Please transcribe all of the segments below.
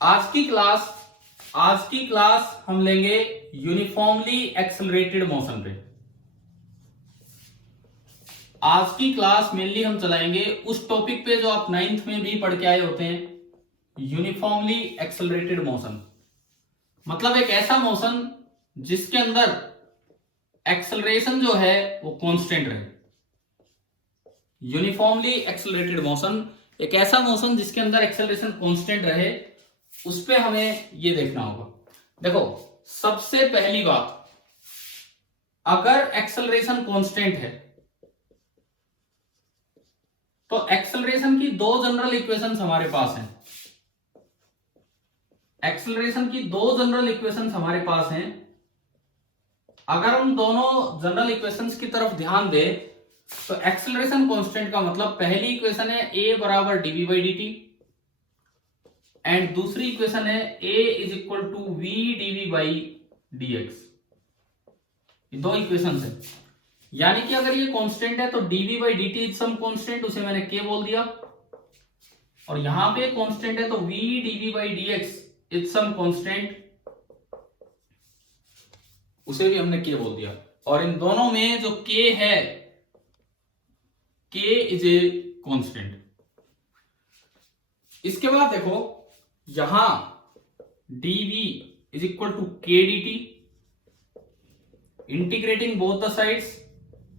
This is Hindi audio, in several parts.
आज की क्लास हम लेंगे यूनिफॉर्मली एक्सेलरेटेड मोशन पे। आज की क्लास मेनली हम चलाएंगे उस टॉपिक पे जो आप 9th में भी पढ़ के आए होते हैं, यूनिफॉर्मली एक्सेलरेटेड मोशन। मतलब एक ऐसा मोशन जिसके अंदर एक्सेलरेशन जो है वो कांस्टेंट रहे। यूनिफॉर्मली एक्सेलरेटेड मोशन एक ऐसा मोशन जिसके अंदर एक्सेलरेशन कांस्टेंट रहे, उस पे हमें ये देखना होगा। देखो, सबसे पहली बात, अगर एक्सेलरेशन कांस्टेंट है तो एक्सेलरेशन की दो जनरल इक्वेशंस हमारे पास हैं। एक्सेलरेशन की दो जनरल इक्वेशंस हमारे पास हैं। अगर हम दोनों जनरल इक्वेशंस की तरफ ध्यान दें तो एक्सेलरेशन कांस्टेंट का मतलब पहली इक्वेशन है a बराबर dv बाई dt एंड दूसरी इक्वेशन है a is equal to v dv by dx। ये दो इक्वेशंस है, यानी कि अगर ये कांस्टेंट है तो dv by dt is some constant, उसे मैंने k बोल दिया, और यहां पे कांस्टेंट है तो v dv by dx is some constant, उसे भी हमने k बोल दिया। और इन दोनों में जो k है, k इज ए कांस्टेंट। इसके बाद देखो, यहां dv is equal to k dt, integrating both the sides,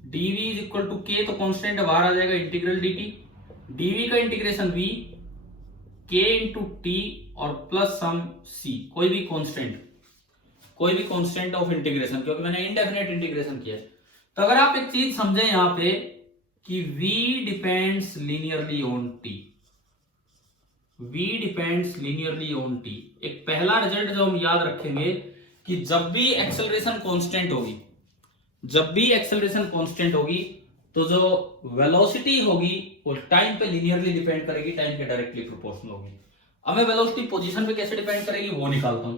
dv is equal to k तो कांस्टेंट बाहर आ जाएगा, इंटीग्रल dt, dv का integration v, k into t और प्लस सम c, कोई भी कांस्टेंट ऑफ इंटीग्रेशन, क्योंकि मैंने इनडेफिनेट इंटीग्रेशन किया है। तो अगर आप एक चीज समझें यहां पे कि v depends linearly on t, v depends linearly on t, एक पहला रिजल्ट जो हम याद रखेंगे कि जब भी एक्सेलरेशन कांस्टेंट होगी तो जो वेलोसिटी होगी वो टाइम पे लीनियरली डिपेंड करेगी, टाइम के डायरेक्टली प्रोपोर्शनल होगी। अब मैं वेलोसिटी पोजीशन पे कैसे डिपेंड करेगी वो निकालता हूं।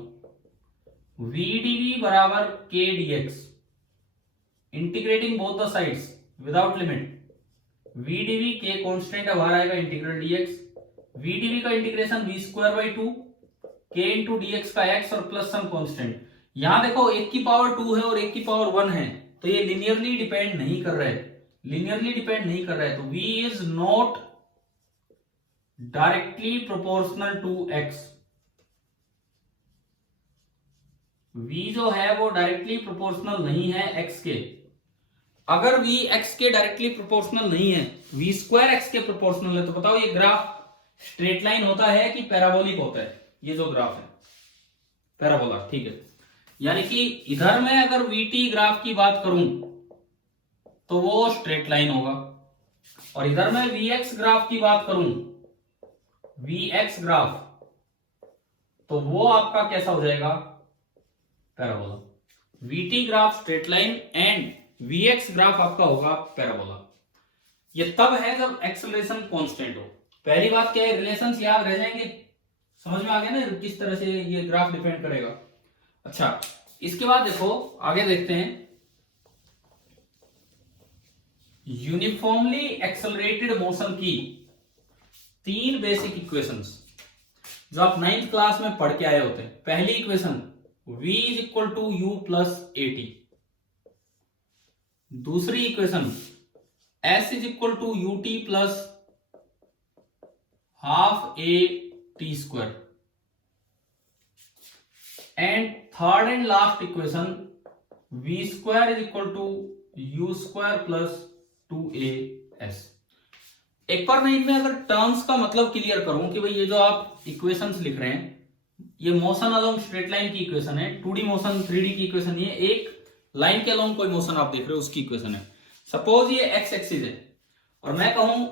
v dv बराबर k dx, integrating both the sides without limit, v dv k constant है बाहर आएगा, इंटीग्रल dx, v dv का integration v square by 2, k into dx का x और प्लस सम कांस्टेंट। यहां देखो, एक की पावर 2 है और एक की पावर 1 है, तो ये लिनियरली डिपेंड नहीं कर रहे, तो v is not directly proportional to x। v जो है वो डायरेक्टली प्रोपोर्शनल नहीं है x के। अगर v x के डायरेक्टली प्रोपोर्शनल नहीं है, v स्क्वायर x के प्रोपोर्शनल है, तो बताओ ये ग्राफ स्ट्रेट लाइन होता है कि पैराबोलिक होता है? ये जो ग्राफ है पैराबोला, ठीक है। यानी कि इधर मैं अगर vt ग्राफ की बात करूं तो वो स्ट्रेट लाइन होगा, और इधर मैं vx ग्राफ की बात करूं, vx ग्राफ, तो वो आपका कैसा हो जाएगा? Parabola. vt graph straight line and vx graph आपका होगा पैराबोला। ये तब है जब एक्सेलरेशन कांस्टेंट हो। पहली बात क्या है, रिलेशंस याद रह जाएंगे, समझ में आ गया ना किस तरह से ये ग्राफ डिपेंड करेगा। अच्छा, इसके बाद देखो आगे देखते हैं, यूनिफॉर्मली एक्सेलरेटेड मोशन की तीन बेसिक इक्वेशंस जो आप 9th क्लास में पढ़ के आए होते हैं। पहली equation v is equal to you plus at, दूसरी equation s is equal to U T plus half a t square, and third and last equation v square is equal to you square plus 2as। एक बार मैं इनमें अगर टर्म्स का मतलब क्लियर करूं कि भाई ये जो आप इक्वेशंस लिख रहे हैं, ये मोशन अलोंग स्ट्रेट लाइन की इक्वेशन है, 2D मोशन 3D की इक्वेशन नहीं है, एक लाइन के अलोंग कोई मोशन आप देख रहे हो उसकी इक्वेशन है। सपोज ये x एक्सिस है और मैं कहूं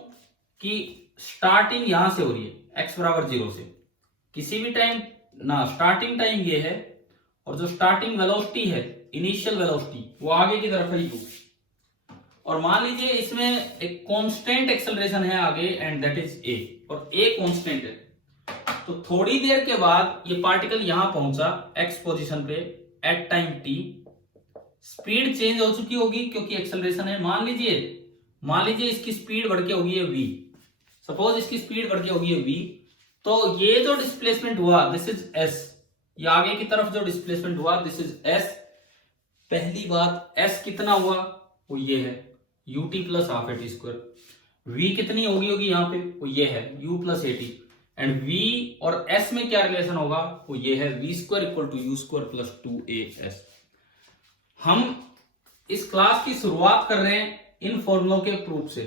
कि स्टार्टिंग यहां से हो रही है x बराबर 0 से, किसी भी टाइम ना स्टार्टिंग टाइम ये है, और जो स्टार्टिंग वेलोसिटी है, इनिशियल वेलोसिटी, वो आगे की तरफ है u, और मान लीजिए इसमें एक कांस्टेंट एक्सेलरेशन है आगे एंड दैट इज a, और a कांस्टेंट है, तो थोड़ी देर के बाद ये पार्टिकल यहां पहुंचा x पोजीशन पे at time t, speed change हो चुकी होगी क्योंकि एक्सेलरेशन है। मान लीजिए इसकी स्पीड बढ़ के होगी है v, सपोज इसकी स्पीड बढ़ के होगी है v, तो ये जो डिस्प्लेसमेंट हुआ दिस इज एस, ये आगे की तरफ जो डिस्प्लेसमेंट हुआ दिस इज एस। पहली बात एस कितना हुआ वो ये है ut plus half eighty square. v कितनी होगी यहाँ पे वो ये है u plus eighty. And v और s में क्या रिलेशन होगा वो ये है v square equal to you square plus 2as। हम इस क्लास की शुरुआत कर रहे हैं इन फॉर्मूलों के प्रूफ से।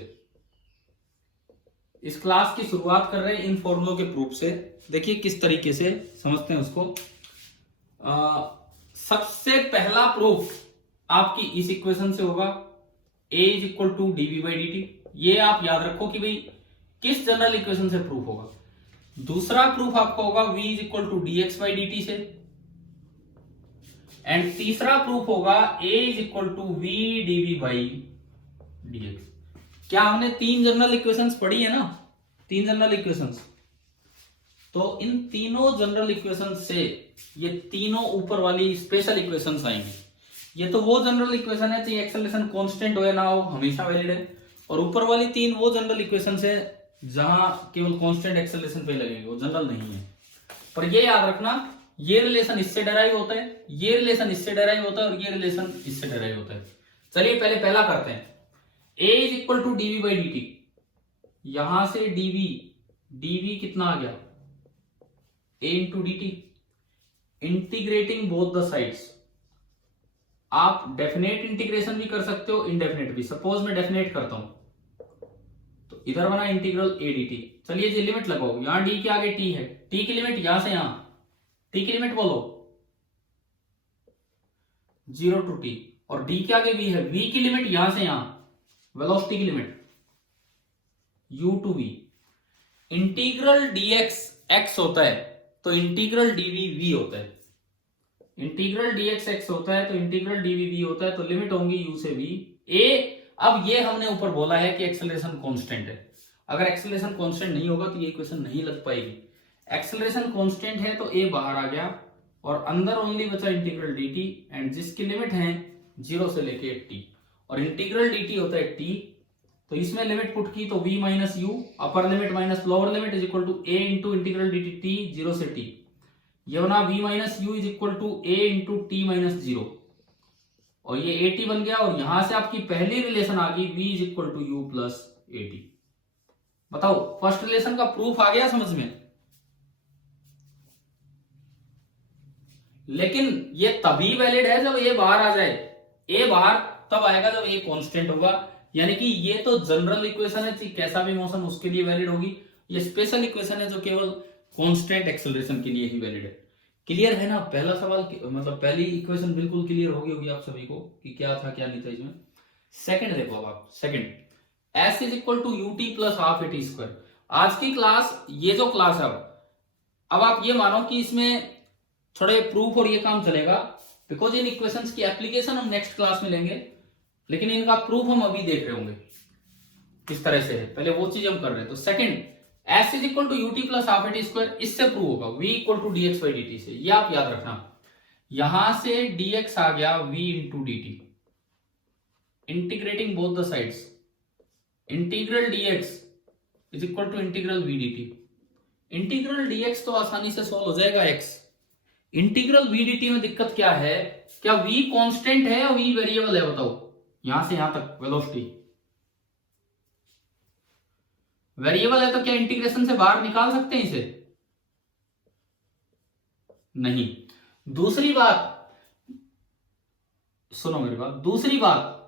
इस क्लास की शुरुआत कर रहे हैं इन फॉर्मूलों के प्रूफ से। देखिए किस तरीके से समझते हैं उसको। सबसे पहला प्रूफ आपकी इस इक्वेशन से होगा a is equal to dv by d t. ये आप याद रखो कि भाई किस जनरल इक्वेशन से प्रूफ होगा। दूसरा प्रूफ आपका होगा v is equal to d x by d t से। एंड तीसरा प्रूफ होगा a is equal to v dv by d x. क्या हमने तीन जनरल इक्वेशंस पढ़ी है ना, तीन जनरल इक्वेशंस। तो इन तीनों जनरल इक्वेशंस से ये तीनों ऊपर वाली स्पेशल इक्वेशंस आएंगी। ये तो वो जनरल इक्वेशन है चाहे एक्सेलरेशन कांस्टेंट हो या ना हो हमेशा वैलिड है। और ऊपर वाली तीन वो जनरल इक्वेशंस है जहां केवल कांस्टेंट एक्सेलरेशन पे लगेंगे, वो जनरल नहीं है। पर ये याद रखना ये रिलेशन इससे डेराइव होता है, ये रिलेशन इससे डेराइव होता है और ये रिलेशन इससे डेराइव होता है। चलिए पहले पहला करते हैं। a is equal to dv by d t. यहां से dv, dv कितना आ गया a into d t. Integrating both the sides. आप डेफिनेट इंटीग्रेशन भी कर सकते हो, इनडेफिनेट भी। सपोज मैं डेफिनेट करता हूं तो इधर बना इंटीग्रल a dt। चलिए जी लिमिट लगाओ, यहां d के आगे t है, t की लिमिट यहां से यहां, t की लिमिट बोलो 0 टू t। और d के आगे v है, v की लिमिट यहां से यहां, वेलोसिटी की limit u to v। Integral dx x होता है तो इंटीग्रल dv v होता है। इंटीग्रल dx x होता है तो इंटीग्रल dv v होता है। तो लिमिट होंगी u से v a। अब ये हमने ऊपर बोला है कि एक्सेलरेशन कांस्टेंट है। अगर एक्सेलरेशन कांस्टेंट नहीं होगा तो ये इक्वेशन नहीं लग पाएगी। एक्सेलरेशन कांस्टेंट है तो a बाहर आ गया और अंदर ओनली बचा इंटीग्रल dt। एंड जिसकी लिमिट है 0 से लेके t। और इंटीग्रल dt होता है t। तो इसमें लिमिट पुट की तो v minus u, upper limit minus lower limit is equal to a into integral dt t 0 से t। ये बना v minus you is equal to a into t minus 0। और ये ए टी बन गया और यहां से आपकी पहली रिलेशन आ गई v is equal to you plus A t. बताओ फर्स्ट रिलेशन का प्रूफ आ गया समझ में। लेकिन ये तभी वैलिड है जब a बाहर आ जाए। a बाहर तब आएगा जब a कांस्टेंट होगा। यानी कि ये तो जनरल इक्वेशन है, कैसा भी मौसम उसके लिए वैलिड होगी। ये स्पेशल इक्वेशन है जो केवल कांस्टेंट एक्सेलरेशन के लिए ही वैलिड है। क्लियर है ना। पहला सवाल मतलब पहली इक्वेशन बिल्कुल क्लियर होगी आप सभी को कि क्या था क्या नहीं था इसमें। सेकंड देखो अब आप, second s is equal to U T plus half A T square. आज की क्लास, ये जो क्लास है अब आप ये मानो कि इसमें थोड़े प्रूफ और ये काम चलेगा, बिकॉज इन इक्वेशंस की एप्लीकेशन हम नेक्स्ट क्लास में लेंगे, लेकिन इनका प्रूफ हम अभी देख रहे होंगे किस तरह से है। पहले वो चीज हम कर रहे हैं। तो second s is equal to U T plus half A T square, इससे प्रूव होगा v equal to d x by d t से। ये आप याद रखना, यहां से dx आ गया v into d t. Integrating both the sides, integral dx is equal to integral v dt। Integral dx तो आसानी से सॉल्व हो जाएगा x। इंटीग्रल v dt में दिक्कत क्या है, क्या v कांस्टेंट है या v वेरिएबल है बताओ। यहां से यहां तक वेलोसिटी वेरिएबल है तो क्या इंटीग्रेशन से बाहर निकाल सकते हैं इसे? नहीं। दूसरी बात सुनो मेरी बात, दूसरी बात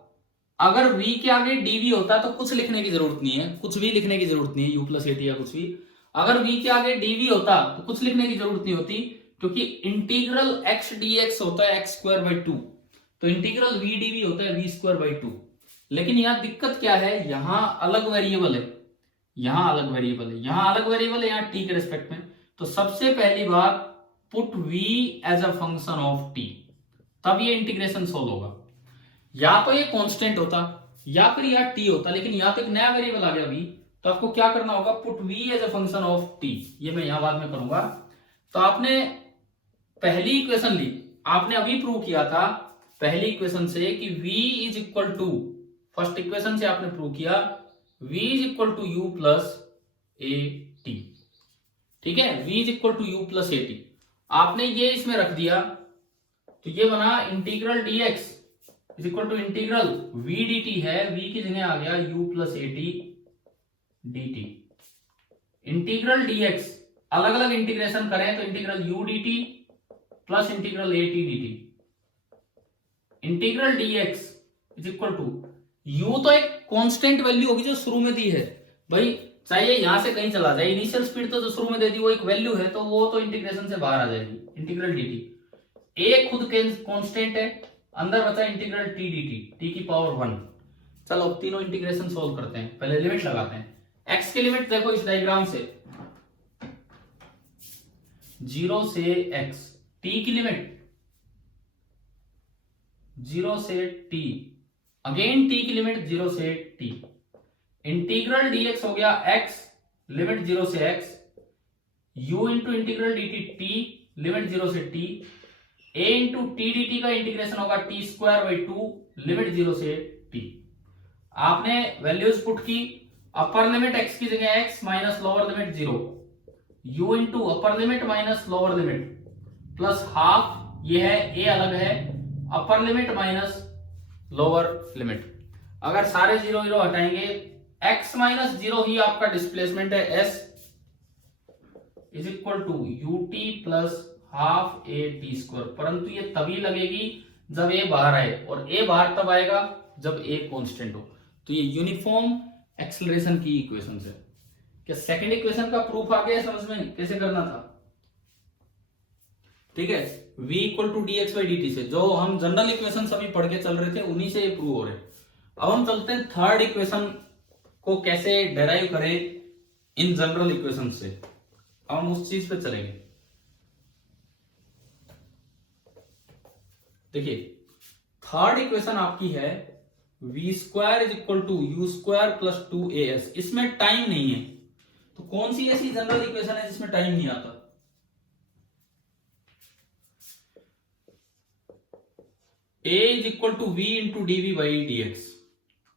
अगर v के आगे dv होता तो कुछ लिखने की जरूरत नहीं है, कुछ भी लिखने की जरूरत नहीं है, u प्लस ए टी या कुछ भी। अगर v के आगे dv होता तो कुछ लिखने की जरूरत नहीं होती, क्योंकि इंटीग्रल x dx होता है x स्क्वायर बाई 2। तो इंटीग्रल v dv होता है v स्क्वायर बाई 2। लेकिन यहां दिक्कत क्या है, यहां अलग वेरिएबल है, यहां अलग वेरिएबल है, यहां अलग वेरिएबल है, यहां t के रिस्पेक्ट में। तो सबसे पहली बात put v as a function of t, तब ये इंटीग्रेशन सोल्व होगा। या तो ये कांस्टेंट होता या फिर यह t होता, लेकिन यहां तो एक नया वेरिएबल आ गया v। तो आपको क्या करना होगा, put v as a function of t। ये मैं यहां बाद में करूंगा। तो आपने पहली इक्वेशन ली, आपने अभी प्रूव किया था पहली इक्वेशन से कि v is equal to, first equation से आपने प्रूव किया v is equal to you plus A t. ठीक है, v is equal to you plus A t. आपने ये इसमें रख दिया तो ये बना integral dx is equal to integral v dt है, v की जगह आ गया u प्लस ए टी dt। इंटीग्रल dx अलग अलग इंटीग्रेशन करें तो integral u dt plus integral A t d t. Integral dx is equal to u तो एक कांस्टेंट वैल्यू होगी जो शुरू में दी है भाई, चाहे यहां से कहीं चला जाए, इनिशियल स्पीड तो जो शुरू में दे दी वो एक वैल्यू है, तो वो तो इंटीग्रेशन से बाहर आ जाएगी। इंटीग्रल dt ए खुद के कांस्टेंट है, अंदर बचा इंटीग्रल टी डी टी की पावर 1। चलो अब तीनों इंटीग्रेशन सोल्व करते हैं, पहले लिमिट लगाते हैं। x की लिमिट देखो इस डायग्राम से 0 से x, t की लिमिट 0 से t, अगेन t की लिमिट 0 से t। इंटीग्रल dx हो गया x लिमिट 0 से x, u into integral dt t limit 0 से t, a into T d T का इंटीग्रेशन होगा टी स्क्वायर बाई 2 लिमिट 0 से t। आपने वैल्यूज पुट की, अपर लिमिट x की जगह x minus lower limit 0, u into upper limit minus lower limit plus half, ये है a अलग है, अपर लिमिट माइनस लोअर लिमिट। अगर सारे 0 0 हटाएंगे, x माइनस 0 ही आपका डिस्प्लेसमेंट है s is equal to U T plus half A T square, परंतु ये तभी लगेगी जब a बाहर आए, और a बाहर तब आएगा जब a कांस्टेंट हो। तो ये यूनिफॉर्म एक्सेलरेशन की इक्वेशन है। क्या सेकंड इक्वेशन का प्रूफ आ गया समझ में कैसे करना था? ठीक है, v equal to d x by d t से जो हम जनरल इक्वेशन अभी पढ़ के चल रहे थे उन्हीं से ये प्रूव हो रहे। अब हम चलते हैं थर्ड इक्वेशन को कैसे डेराइव करें इन जनरल इक्वेशन से, अब हम उस चीज पे चलेंगे। देखिए थर्ड इक्वेशन आपकी है v square is equal to you square plus 2as। इसमें टाइम नहीं है, तो कौन सी ऐसी जनरल इक्वेशन है जिसमें टाइम नहीं आता? a is equal to v into d v by d x.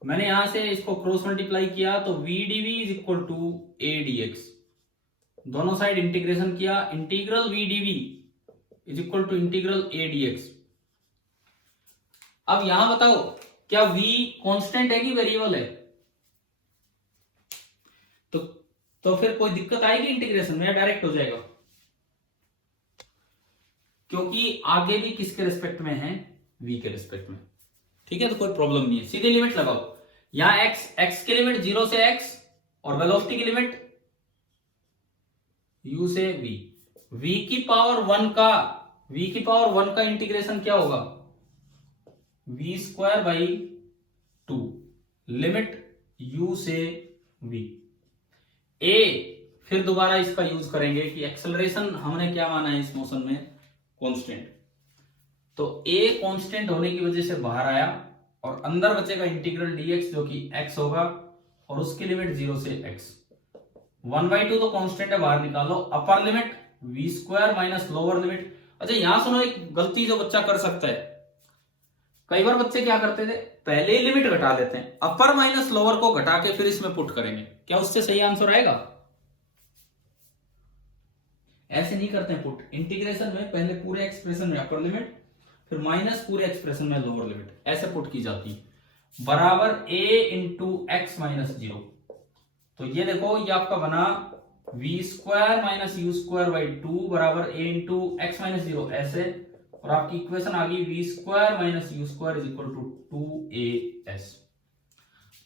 मैंने यहां से इसको क्रॉस मल्टीप्लाई किया तो v dv is equal to a dx, दोनों साइड इंटीग्रेशन किया, integral v dv is equal to integral a dx। अब यहां बताओ क्या v कांस्टेंट है कि वेरिएबल है? तो फिर कोई दिक्कत आएगी इंटीग्रेशन में या डायरेक्ट हो जाएगा? क्योंकि आगे भी किसके रिस्पेक्ट में है? v के रिस्पेक्ट में। ठीक है, तो कोई प्रॉब्लम नहीं है, सीधे लिमिट लगाओ। यहां x की लिमिट 0 से x और वेलोसिटी की लिमिट u से v। v की पावर 1 का इंटीग्रेशन क्या होगा? v square by 2 limit u से v। a फिर दोबारा इसका यूज करेंगे कि एक्सेलरेशन हमने क्या माना है इस मोशन में? कांस्टेंट। तो a कांस्टेंट होने की वजह से बाहर आया और अंदर बचेगा इंटीग्रल dx जो कि x होगा और उसकी लिमिट 0 से x। 1/2 तो कांस्टेंट है, बाहर निकालो, upper limit v square minus lower limit. अच्छा यहां सुनो एक गलती जो बच्चा कर सकता है, कई बार बच्चे क्या करते थे, पहले ही लिमिट घटा देते हैं, अपर माइनस लोअर को घटा के फिर इसमें पुट करेंगे, क्या उससे सही आंसर आएगा? ऐसे नहीं करते हैं पुट। इंटीग्रेशन में पहले पूरे एक्सप्रेशन में अपर लिमिट फिर माइनस पूरे एक्सप्रेशन में लोअर लिमिट, ऐसे पुट की जाती है। बराबर a इंटू एक्स माइनस 0। तो ये देखो ये आपका बना v square minus u square by 2 बराबर a इंटू एक्स माइनस 0 ऐसे, और आपकी इक्वेशन आ गई v square minus u square is equal to 2as।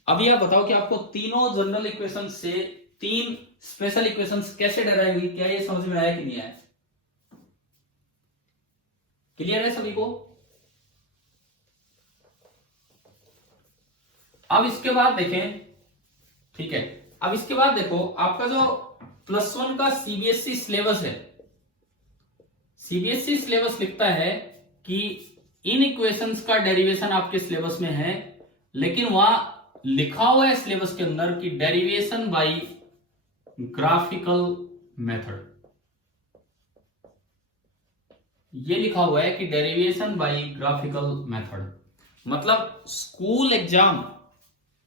अब यह बताओ कि आपको तीनों जनरल इक्वेशन से 3 स्पेशल इक्वेशंस कैसे डेराइव हुई, क्या ये समझ में आया कि नहीं आया? क्लियर है सभी को? अब इसके बाद देखें, ठीक है, अब इसके बाद देखो आपका जो +1 का सीबीएसई सिलेबस है, सीबीएसई सिलेबस लिखता है कि इन इक्वेशंस का डेरिवेशन आपके सिलेबस में है, लेकिन वहां लिखा हुआ है सिलेबस के अंदर कि डेरिवेशन बाय ग्राफिकल मेथड। ये लिखा हुआ है कि डेरिवेशन बाय ग्राफिकल मेथड, मतलब स्कूल एग्जाम,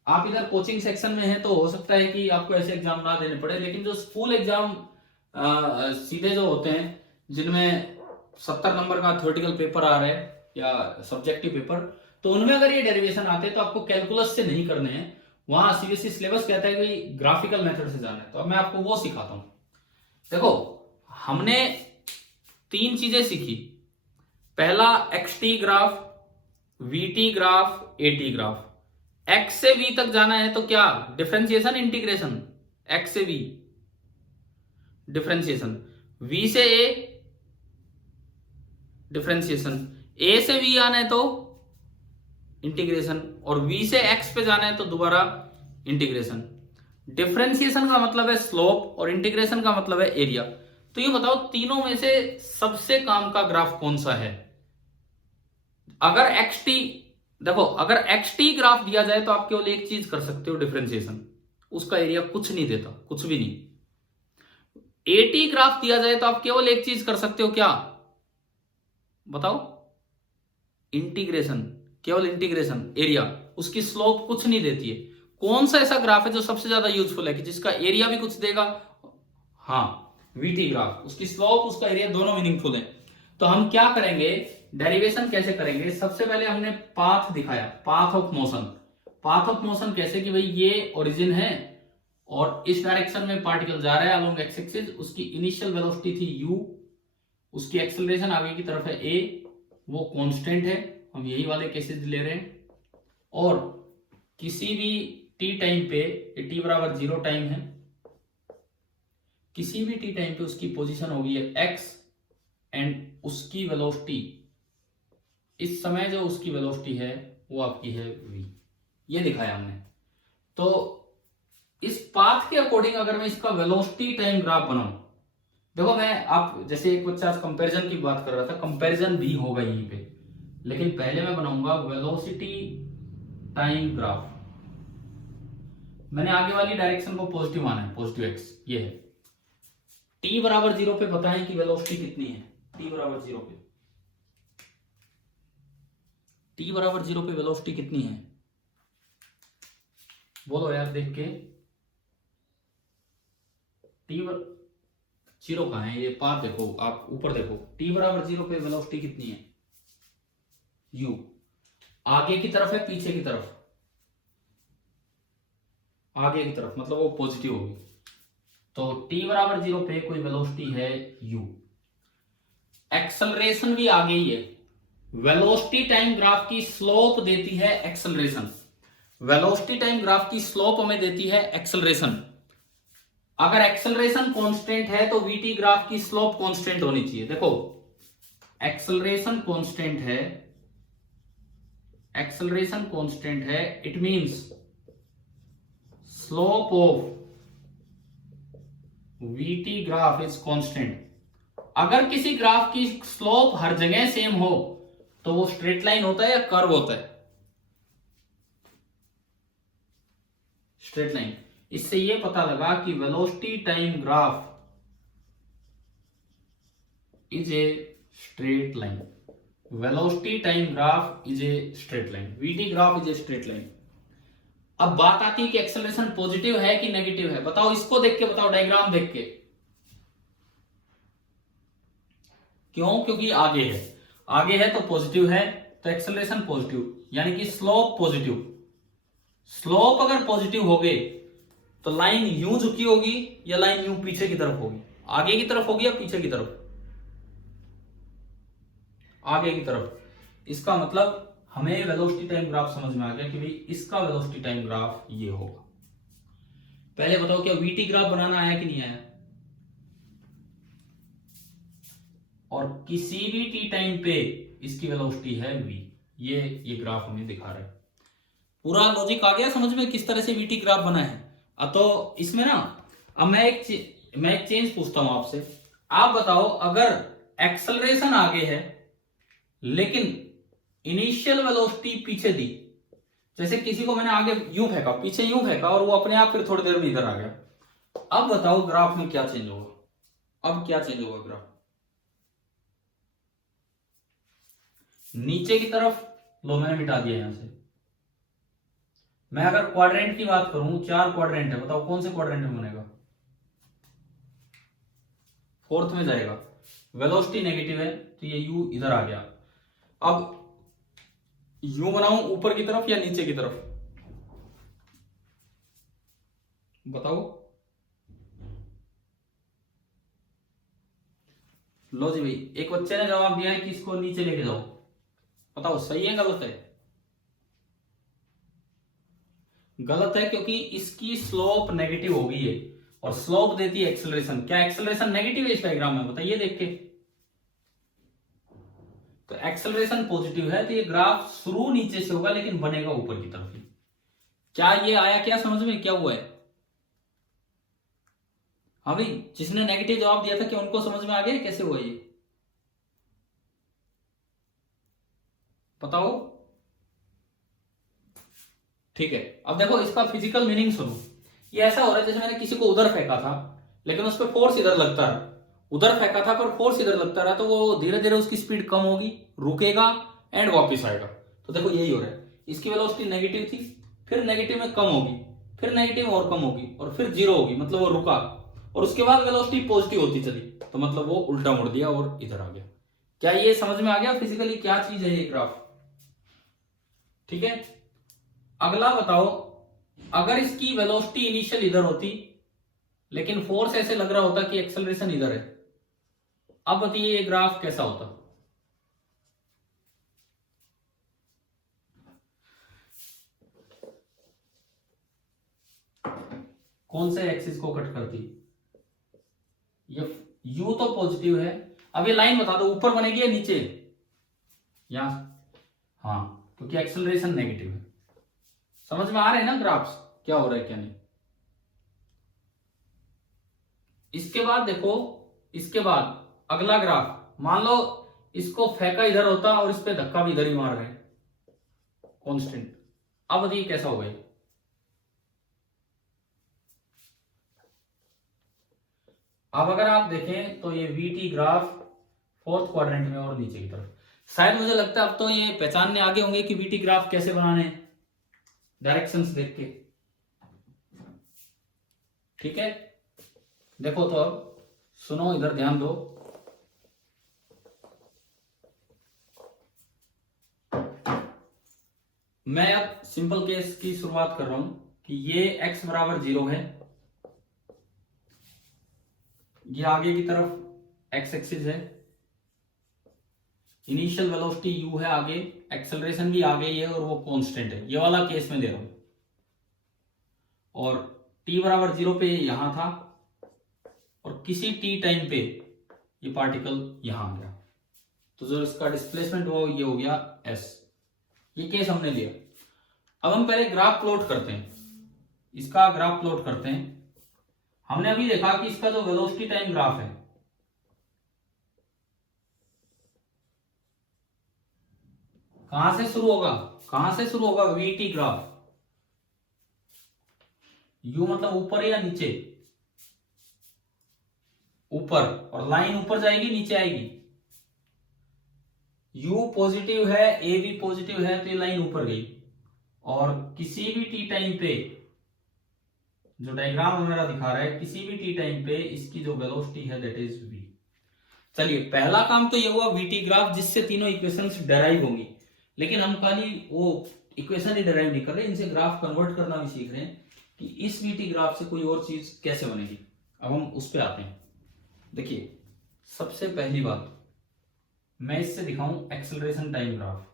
आप इधर कोचिंग सेक्शन में हैं तो हो सकता है कि आपको ऐसे एग्जाम ना देने पड़े, लेकिन जो स्कूल एग्जाम सीधे जो होते हैं जिनमें 70 नंबर का थ्योरेटिकल पेपर आ रहा है या सब्जेक्टिव पेपर, तो उनमें अगर ये डेरिवेशन आते हैं तो आपको कैलकुलस से नहीं करने हैं, वहां सीबीएसई सिलेबस कहता है कि ग्राफिकल मेथड से जाना है। तो अब मैं आपको वो सिखाता हूं। देखो, हमने 3 चीजें सीखी। पहला XT graph, VT graph, AT graph. X से V तक जाना है तो क्या डिफरेंशिएशन, इंटीग्रेशन? X से V डिफरेंशिएशन, V से A डिफरेंशिएशन, A से V आना है तो इंटीग्रेशन, और V से X पे जाना है तो दोबारा इंटीग्रेशन। डिफरेंशिएशन का मतलब है स्लोप और इंटीग्रेशन का मतलब है एरिया। तो ये बताओ तीनों में से सबसे काम का ग्राफ कौन सा है? अगर XT, देखो अगर XT ग्राफ दिया जाए तो आप केवल एक चीज कर सकते हो, डिफरेंशिएशन। उसका एरिया कुछ नहीं देता, कुछ भी नहीं। AT ग्राफ दिया जाए तो आप केवल एक चीज कर सकते हो, क्या बताओ? इंटीग्रेशन, केवल इंटीग्रेशन, एरिया। उसकी स्लोप कुछ नहीं देती है। कौन सा ऐसा ग्राफ है जो सबसे ज्यादा यूजफुल है कि जिसका एरिया भी कुछ देगा? हाँ, VT ग्राफ। उसकी स्लोप, उसका एरिया दोनों मीनिंगफुल है। तो हम क्या करेंगे, डेरिवेशन कैसे करेंगे? सबसे पहले हमने पाथ दिखाया, path of motion. Path of motion कैसे कि भाई ये ओरिजिन है और इस डायरेक्शन में पार्टिकल जा रहा है अलोंग एक्स एक्सिस, उसकी इनिशियल वेलोसिटी थी u, उसकी एक्सेलरेशन आगे की तरफ है a, वो कांस्टेंट है, हम यही वाले केसेस ले रहे हैं। और किसी भी t टाइम पे, t बराबर 0 टाइम है, किसी भी t टाइम पे उसकी पोजीशन होगी x एंड उसकी वेलोसिटी, इस समय जो उसकी वेलोसिटी है वो आपकी है v। ये दिखाया हमने। तो इस पाथ के अकॉर्डिंग अगर मैं इसका वेलोसिटी टाइम ग्राफ बनाऊं, देखो मैं, आप जैसे एक बच्चा कंपैरिजन की बात कर रहा था, कंपैरिजन भी होगा यहीं पे, लेकिन पहले मैं बनाऊंगा वेलोसिटी टाइम ग्राफ। मैंने आगे वाली डायरेक्शन को पॉजिटिव माना है, पॉजिटिव x ये है। t बराबर 0 पे बताएं कि वेलोसिटी कितनी है? t बराबर 0 पे, t बराबर 0 पे वेलोसिटी कितनी है? बोलो यार देख के। t 0 कहां है? ये पाथ देखो, आप ऊपर देखो, t बराबर 0 पे वेलोसिटी कितनी है? u। आगे की तरफ है, पीछे की तरफ? आगे की तरफ, मतलब वो पॉजिटिव होगी। तो t बराबर 0 पे कोई वेलोसिटी है u। एक्सेलरेशन भी आगे ही है। वेलोसिटी टाइम ग्राफ की स्लोप देती है एक्सेलरेशन, वेलोसिटी टाइम ग्राफ की स्लोप हमें देती है एक्सेलरेशन। अगर एक्सेलरेशन कांस्टेंट है तो VT ग्राफ की स्लोप कांस्टेंट होनी चाहिए। देखो, एक्सेलरेशन कांस्टेंट है, एक्सेलरेशन कांस्टेंट है, it means slope of VT graph is constant. अगर किसी ग्राफ की स्लोप हर जगह सेम हो तो वो स्ट्रेट लाइन होता है या कर्व होता है? Straight line. इससे ये पता लगा कि velocity time graph is a straight line, velocity time graph is a straight line, VT graph is a straight line. अब बात आती है कि एक्सेलरेशन पॉजिटिव है कि नेगेटिव है? बताओ, इसको देख के बताओ, डायग्राम देख के। क्यों? क्योंकि आगे है, आगे है तो पॉजिटिव है, तो एक्सेलरेशन पॉजिटिव, यानी कि स्लोप पॉजिटिव। स्लोप अगर पॉजिटिव हो गए तो लाइन यूं झुकी होगी या लाइन यूं पीछे की तरफ होगी? आगे की तरफ होगी या पीछे की तरफ? आगे की तरफ। इसका मतलब हमें वेलोसिटी टाइम ग्राफ समझ में आ गया कि भाई इसका वेलोसिटी टाइम ग्राफ ये होगा। पहले बताओ, क्या VT ग्राफ बनाना आया कि नहीं आया? और किसी भी t टाइम पे इसकी वेलोसिटी है v। ये ग्राफ हमें दिखा रहा है। पूरा लॉजिक आ गया समझ में किस तरह से VT ग्राफ बना है? तो इसमें ना, अब मैं एक चेंज पूछता हूं आपसे। आप बताओ, अगर एक्सेलरेशन आगे है लेकिन इनिशियल वेलोसिटी पीछे दी, जैसे किसी को मैंने आगे यूं फेंका, पीछे यूं फेंका, और वो अपने आप फिर थोड़ी देर में इधर आ गया, अब बताओ ग्राफ में क्या चेंज होगा? अब क्या चेंज होगा ग्राफ? नीचे की तरफ, लो मैंने मिटा दिया यहां से। मैं अगर क्वाड्रेंट की बात करूं, 4 क्वाड्रेंट है, बताओ कौन से क्वाड्रेंट में बनेगा? फोर्थ में जाएगा, वेलोसिटी नेगेटिव है तो ये u इधर आ गया। अब u बनाऊं ऊपर की तरफ या नीचे की तरफ, बताओ। लो जी भाई, एक बच्चे ने जवाब दिया है कि इसको नीचे लेके जाओ, बताओ सही है गलत है? गलत है, क्योंकि इसकी स्लोप नेगेटिव होगी ये, और स्लोप देती है एक्सेलरेशन। क्या एक्सेलरेशन नेगेटिव है इस डायग्राम में? बताइए देख के। तो एक्सेलरेशन पॉजिटिव है, तो ये ग्राफ शुरू नीचे से होगा लेकिन बनेगा ऊपर की तरफ ही। क्या ये आया क्या समझ में, क्या हुआ है? हाँ भाई, जिसने नेगेटिव जवाब दिया था क्या उनको समझ में आ गया कैसे हुआ ये? बताओ। ठीक है, अब देखो इसका फिजिकल मीनिंग सुनो। ये ऐसा हो रहा है जैसे मैंने किसी को उधर फेंका था, लेकिन उस पर फोर्स इधर लगता रहा। उधर फेंका था पर फोर्स इधर लगता रहा, तो वो धीरे धीरे उसकी स्पीड कम होगी, रुकेगा एंड वापस आएगा। तो देखो यही हो रहा है, इसकी वेलोसिटी नेगेटिव थी, फिर नेगेटिव में कम होगी, फिर नेगेटिव में और कम होगी, और फिर जीरो होगी, मतलब वो रुका, और उसके बाद वेलोसिटी पॉजिटिव होती चली, तो मतलब वो उल्टा मुड़ दिया और इधर आ गया। क्या ये समझ में आ गया फिजिकली क्या चीज है ये ग्राफ? ठीक है, अगला बताओ, अगर इसकी वेलोसिटी इनिशियल इधर होती लेकिन फोर्स ऐसे लग रहा होता कि एक्सेलरेशन इधर है, अब बताइए ये ग्राफ कैसा होता? कौन से एक्सिस को कट करती? ये u तो पॉजिटिव है, अब ये लाइन बता दो ऊपर बनेगी या नीचे? यहां, हाँ, क्योंकि एक्सेलरेशन नेगेटिव है। समझ में आ रहे हैं ना ग्राफ्स क्या हो रहा है क्या नहीं? इसके बाद देखो, इसके बाद अगला ग्राफ, मान लो इसको फेंका इधर होता और इस पे धक्का भी इधर ही मार रहे हैं कांस्टेंट, अब बताइए कैसा होगा ये? अब अगर आप देखें तो ये वीटी ग्राफ फोर्थ क्वाड्रेंट में और नीचे की तरफ, शायद मुझे लगता है अब तो ये पहचानने आगे होंगे कि वीटी ग्राफ कैसे बनाने हैं, डायरेक्शंस देख के। ठीक है, देखो तो अब सुनो, इधर ध्यान दो। मैं अब सिंपल केस की शुरुआत कर रहा हूं कि ये x बराबर 0 है, ये आगे की तरफ x एक्सिस है, इनिशियल वेलोसिटी u है आगे, एक्सेलरेशन भी आगे ही है और वो कांस्टेंट है, ये वाला केस में दे रहा हूं, और t बराबर 0 पे यहां था और किसी t टाइम पे ये पार्टिकल यहां आ गया, तो जो इसका डिस्प्लेसमेंट हुआ ये हो गया s। ये केस हमने लिया। अब हम पहले ग्राफ प्लॉट करते हैं, इसका ग्राफ प्लॉट करते हैं। हमने अभी देखा कि इसका जो वेलोसिटी टाइम ग्राफ है, कहां से शुरू होगा? कहां से शुरू होगा? वीटी ग्राफ, यू मतलब ऊपर या नीचे? ऊपर, और लाइन ऊपर जाएगी नीचे आएगी? u पॉजिटिव है, ए भी पॉजिटिव है, तो ये लाइन ऊपर गई, और किसी भी टी टाइम पे, जो डायग्राम हमारा दिखा रहा है, किसी भी टी टाइम पे इसकी जो वेलोसिटी है दैट इज v। चलिए, पहला काम तो ये हुआ वीटी ग्राफ, जिससे तीनों इक्वेशंस डेराइव होंगी, लेकिन हम खाली वो इक्वेशन ही डेराइव नहीं कर रहे, इनसे ग्राफ कन्वर्ट करना भी सीख रहे हैं कि इस वीटी ग्राफ से कोई और चीज कैसे बनेगी। अब हम उस पर आते हैं। देखिए, सबसे पहली बात मैं इससे दिखाऊं एक्सेलरेशन टाइम ग्राफ,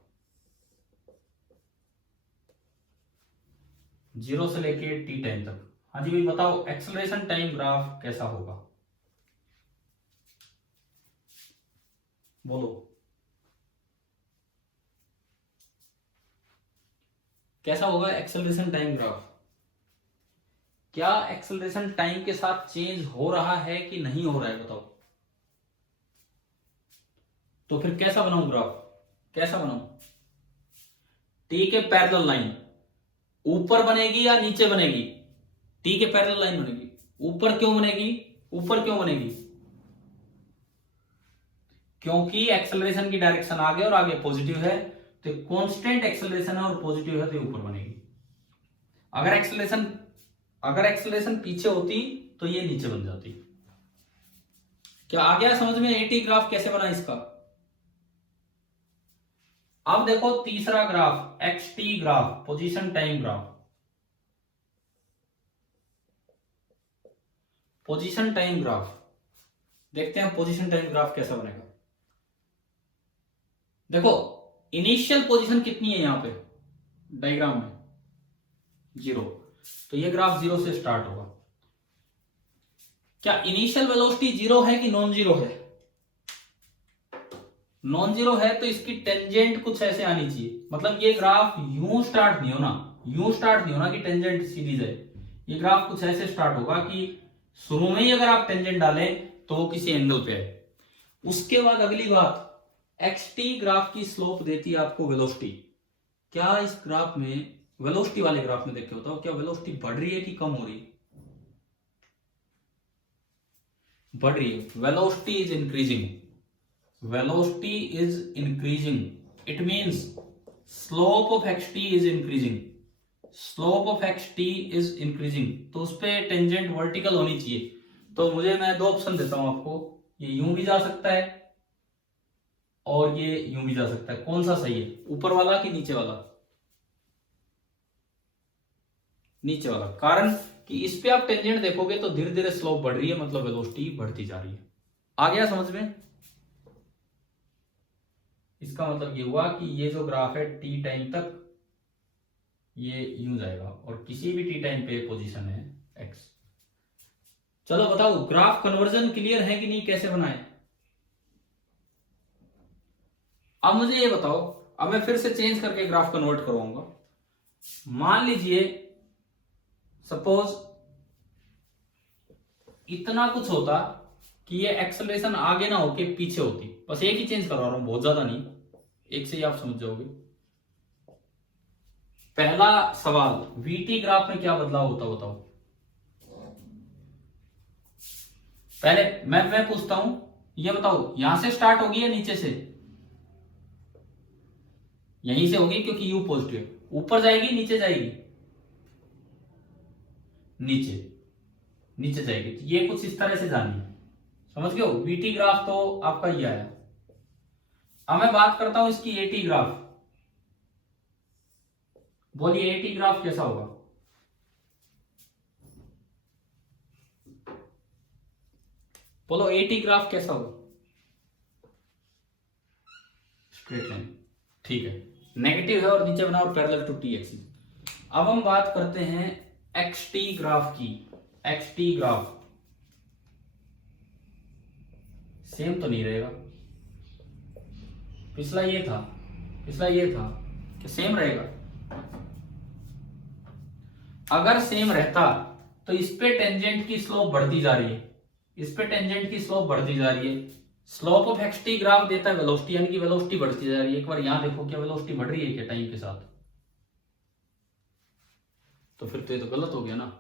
0 से लेके टी टाइम तक। हाँ जी भाई बताओ, एक्सेलरेशन टाइम ग्राफ कैसा होगा? बोलो, कैसा होगा एक्सेलरेशन टाइम ग्राफ? क्या एक्सेलरेशन टाइम के साथ चेंज हो रहा है कि नहीं हो रहा है? बताओ। तो फिर कैसा बनाऊं ग्राफ, कैसा बनाऊं? टी के पैरेलल लाइन ऊपर बनेगी या नीचे बनेगी? टी के पैरेलल लाइन बनेगी। ऊपर क्यों बनेगी? ऊपर क्यों बनेगी? क्योंकि एक्सेलरेशन की डायरेक्शन आगे और आगे पॉजिटिव है, तो कांस्टेंट एक्सेलरेशन है और पॉजिटिव है, तो ऊपर बनेगी। अगर एक्सेलरेशन पीछे होती तो ये नीचे बन जाती। क्या आ गया समझ में एटी ग्राफ कैसे बना इसका? अब देखो तीसरा graph x T graph, position time graph. Position time graph देखते हैं, पोजीशन टाइम ग्राफ कैसा बनेगा। देखो इनिशियल पोजीशन कितनी है यहां पे डायग्राम में, 0, तो ये ग्राफ 0 से स्टार्ट होगा। क्या इनिशियल वेलोसिटी 0 है कि नॉन जीरो है? नॉन जीरो है तो इसकी टेंजेंट कुछ ऐसे आनी चाहिए, मतलब ये ग्राफ यूं स्टार्ट नहीं होना, यूं स्टार्ट नहीं होना कि टेंजेंट सीधी जाए। ये ग्राफ कुछ ऐसे स्टार्ट होगा कि शुरू में ही अगर आप टेंजेंट डालें तो वो किसी एंगल पे है। उसके बाद अगली बात, एक्स टी ग्राफ की स्लोप देती है आपको वेलोसिटी। क्या इस ग्राफ में, वेलोसिटी वाले ग्राफ में देख के बताओ, क्या वेलोसिटी बढ़ रही है कि कम हो रही है? बढ़ रही है। Velocity is increasing, velocity is increasing, it means slope of xt is increasing, slope of xt is increasing, तो उस पे टेंजेंट वर्टिकल होनी चाहिए। तो मैं दो ऑप्शन देता हूं आपको, ये यूं भी जा सकता है और ये यूं भी जा सकता है। कौन सा सही है, ऊपर वाला कि नीचे वाला? नीचे वाला, कारण कि इस पे आप टेंजेंट देखोगे तो धीरे धीरे स्लोप बढ़ रही है, मतलब वेलोसिटी बढ़ती जा रही है। आ गया समझ में? इसका मतलब ये हुआ कि ये जो ग्राफ है टी टाइम तक ये यूं जाएगा और किसी भी टी टाइम पे पोजीशन है एक्स। चलो बताओ ग्राफ कन्वर्जन क्लियर है कि नहीं, कैसे बनाए? अब मुझे ये बताओ, अब मैं फिर से चेंज करके ग्राफ कन्वर्ट करवाऊंगा। मान लीजिए सपोज इतना कुछ होता कि ये एक्सेलरेशन आगे ना होके पीछे होती, बस एक ही चेंज करवा रहा हूं, बहुत ज्यादा नहीं, एक से ही आप समझ जाओगे। पहला सवाल, वीटी ग्राफ में क्या बदलाव होता बताओ? पहले मैं पूछता हूं, ये बताओ यहां से स्टार्ट होगी या नीचे से? यहीं से होगी क्योंकि यू पॉजिटिव। ऊपर जाएगी नीचे जाएगी? नीचे, नीचे जाएगी। तो ये कुछ इस तरह से जानी है, समझ गए हो? वीटी ग्राफ तो आपका ये आया। अब मैं बात करता हूं इसकी एटी ग्राफ। बोलिए एटी ग्राफ कैसा होगा? बोलो एटी ग्राफ कैसा होगा? स्ट्रेट लाइन, ठीक है। नेगेटिव है और नीचे बना और पैरेलल टू टी एक्सिस। अब हम बात करते हैं एक्स टी ग्राफ की। एक्स टी ग्राफ सेम तो नहीं रहेगा, पिछला ये था, पिछला ये था, क्या सेम रहेगा? अगर सेम रहता तो इस पे टेंजेंट की स्लोप बढ़ती जा रही है, इस पे टेंजेंट की स्लोप बढ़ती जा रही है। Slope of x T graph देता है वेलोसिटी, यानी कि वेलोसिटी बढ़ती जा रही है। एक बार यहां देखो, क्या वेलोसिटी बढ़ रही है क्या टाइम के साथ? तो फिर तो ये तो गलत हो गया ना।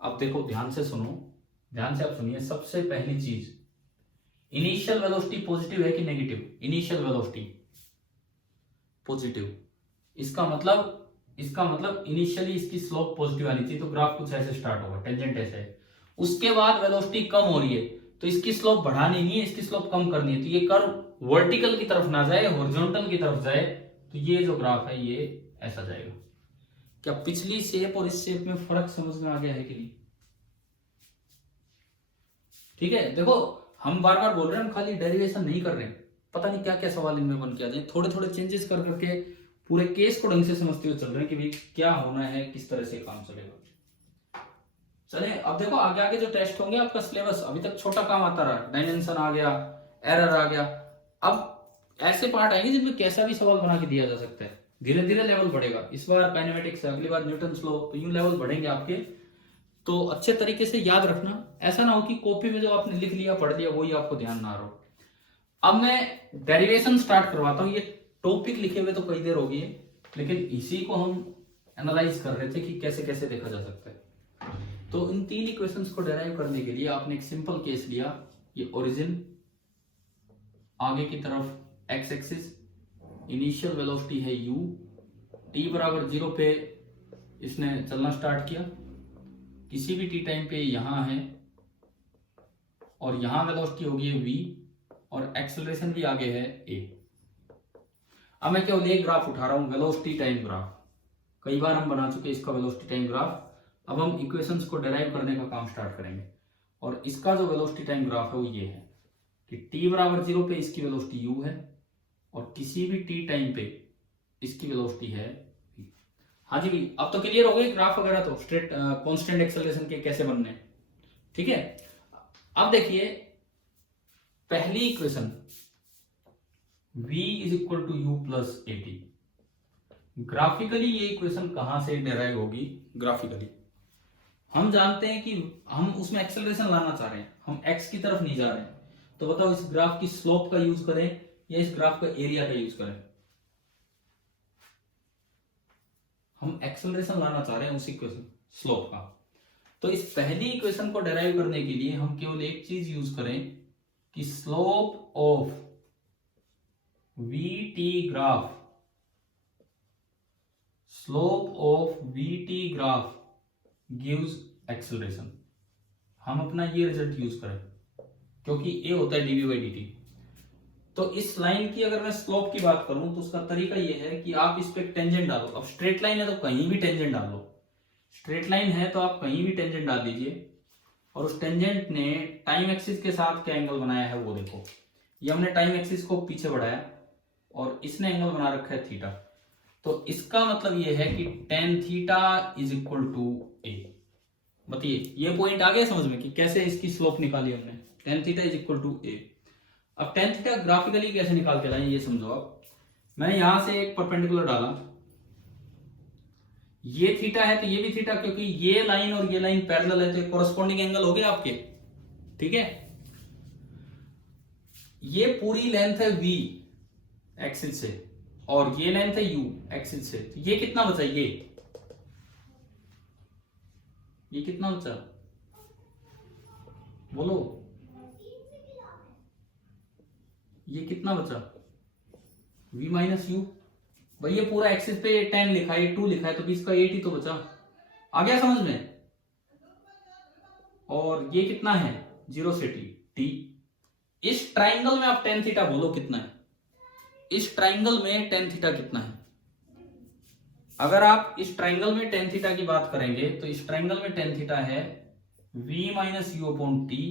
अब देखो ध्यान से सुनो, ध्यान से आप सुनिए। सबसे पहली चीज, इनिशियल वेलोसिटी पॉजिटिव है कि नेगेटिव? इनिशियल वेलोसिटी पॉजिटिव, इसका मतलब इनिशियली इसकी स्लोप पॉजिटिव आनी चाहिए। तो ग्राफ कुछ ऐसे स्टार्ट होगा, टेंजेंट ऐसे है। उसके बाद वेलोसिटी कम हो रही है तो इसकी स्लोप बढ़ानी नहीं है, इसकी स्लोप कम करनी है। तो ये कर्व वर्टिकल की तरफ ना जाए, हॉरिजॉन्टल की तरफ जाए। तो ये जो ग्राफ है ये ऐसा जाएगा। क्या पिछली शेप और इस शेप में फर्क समझ में आ गया है कि नहीं? ठीक है, देखो हम बार बार बोल रहे हैं, हम खाली डेरिवेशन नहीं कर रहे हैं। पता नहीं क्या क्या सवाल इनमें बन के आ जाए, थोड़े थोड़े चेंजेस कर करके पूरे केस को ढंग से समझते हुए चल रहे हैं कि भाई क्या होना है, किस तरह से काम चलेगा। चले अब देखो आगे आगे जो टेस्ट होंगे आपका सिलेबस, अभी तक छोटा काम आता रहा, डायमेंशन आ गया, एरर आ गया। अब ऐसे पार्ट आएंगे जिनमें कैसा भी सवाल बना के दिया जा सकता है। धीरे धीरे लेवल बढ़ेगा, इस बार काइनेमेटिक्स है, अगली बार न्यूटन लॉ, तो यूं लेवल बढ़ेंगे आपके। तो अच्छे तरीके से याद रखना, ऐसा ना हो कि कॉपी में जो आपने लिख लिया पढ़ लिया वही आपको ध्यान ना रहो। अब मैं डेरिवेशन स्टार्ट करवाता हूं। ये टॉपिक लिखे हुए तो कई देर होगी है, लेकिन इसी को हम एनालाइज कर रहे थे कि कैसे कैसे देखा जा सकता है। तो इन तीन इक्वेशंस को डेराइव करने के लिए आपने एक सिंपल केस लिया। ये ओरिजिन, आगे की तरफ एक्स एक्सिस, इनिशियल वेलोसिटी है u, t बराबर 0 पे इसने चलना स्टार्ट किया, किसी भी t टाइम पे यहां है और यहां वेलोसिटी होगी v और एक्सेलरेशन भी आगे है a। अब मैं केवल एक ग्राफ उठा रहा हूं, वेलोसिटी टाइम ग्राफ। कई बार हम बना चुके इसका वेलोसिटी टाइम ग्राफ। अब हम इक्वेशंस को डेराइव करने का काम स्टार्ट करेंगे और इसका जो वेलोसिटी टाइम ग्राफ है वो ये है कि t बराबर 0 पे इसकी वेलोसिटी u है और किसी भी t टाइम पे इसकी वेलोसिटी है v। हाँ जी, अब तो क्लियर हो गई ग्राफ वगैरह, तो स्ट्रेट कांस्टेंट एक्सेलरेशन के कैसे बनने हैं। ठीक है, अब देखिए पहली equation v is equal to you plus A t. Graphically ये इक्वेशन कहां से डेराइव होगी? ग्राफिकली हम जानते हैं कि हम उसमें एक्सेलरेशन लाना चाह रहे हैं, हम x की तरफ नहीं जा रहे हैं। तो बताओ इस ग्राफ की स्लोप का यूज करें या इस ग्राफ का एरिया का यूज करें? हम एक्सेलरेशन लाना चाह रहे हैं उस इक्वेशन स्लोप का। तो इस पहली इक्वेशन को डेराइव करने के लिए हम केवल एक चीज यूज करें कि slope of we T graph, slope of we T graph gives acceleration. हम अपना ये रिजल्ट यूज करें क्योंकि ए होता है डीवी बाई डी टी। तो इस लाइन की अगर मैं स्लोप की बात करूं तो उसका तरीका ये है कि आप इस पे टेंजेंट डालो। अब स्ट्रेट लाइन है तो कहीं भी टेंजेंट डाल लो, स्ट्रेट लाइन है तो आप कहीं भी टेंजेंट डाल दीजिए और उस टेंजेंट ने टाइम एक्सिस के साथ क्या एंगल बनाया है वो देखो। ये हमने टाइम एक्सिस को पीछे बढ़ाया और इसने एंगल बना रखा है थीटा। तो इसका मतलब ये है कि tan theta is equal to A. बताइए ये पॉइंट आ गया समझ में कि कैसे इसकी स्लोप निकाली हमने? Tan theta is equal to A. अब टेन थीटा ग्राफिकली कैसे निकाल के लाएं ये समझो। आप मैंने यहां से एक परपेंडिकुलर डाला, ये थीटा है तो ये भी थीटा, क्योंकि ये लाइन और ये लाइन पैरेलल है तो कोरस्पॉन्डिंग एंगल हो गए आपके। ठीक है, ये पूरी लेंथ है v एक्सिस से और ये लेंथ है u एक्सिस से। तो ये कितना बचा? ये कितना बचा बोलो? ये कितना बचा? v minus you. भाई ये पूरा एक्सिस पे 10 लिखा है, 2 लिखा है तो 20 का 8 ही तो बचा। आ गया समझ में? और ये कितना है? 0 से t। इस ट्राइंगल में आप टेन थीटा बोलो कितना है? इस ट्राइंगल में टेन थीटा कितना है? अगर आप इस ट्राइंगल में टेन थीटा की बात करेंगे तो इस ट्राइंगल में टेन थीटा है v minus you upon T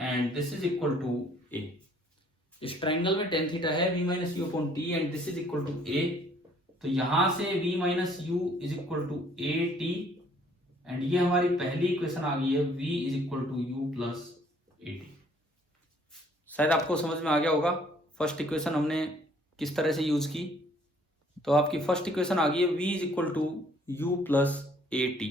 and this is equal to A. इस ट्राइंगल में टेन थीटा है v minus you upon T and this is equal to A. तो यहां से v minus you is equal to A T and ये हमारी पहली इक्वेशन आ गई है v is equal to you plus A T. शायद आपको समझ में आ गया होगा फर्स्ट इक्वेशन हमने किस तरह से यूज की। तो आपकी फर्स्ट इक्वेशन आ गई है v is equal to you plus A t.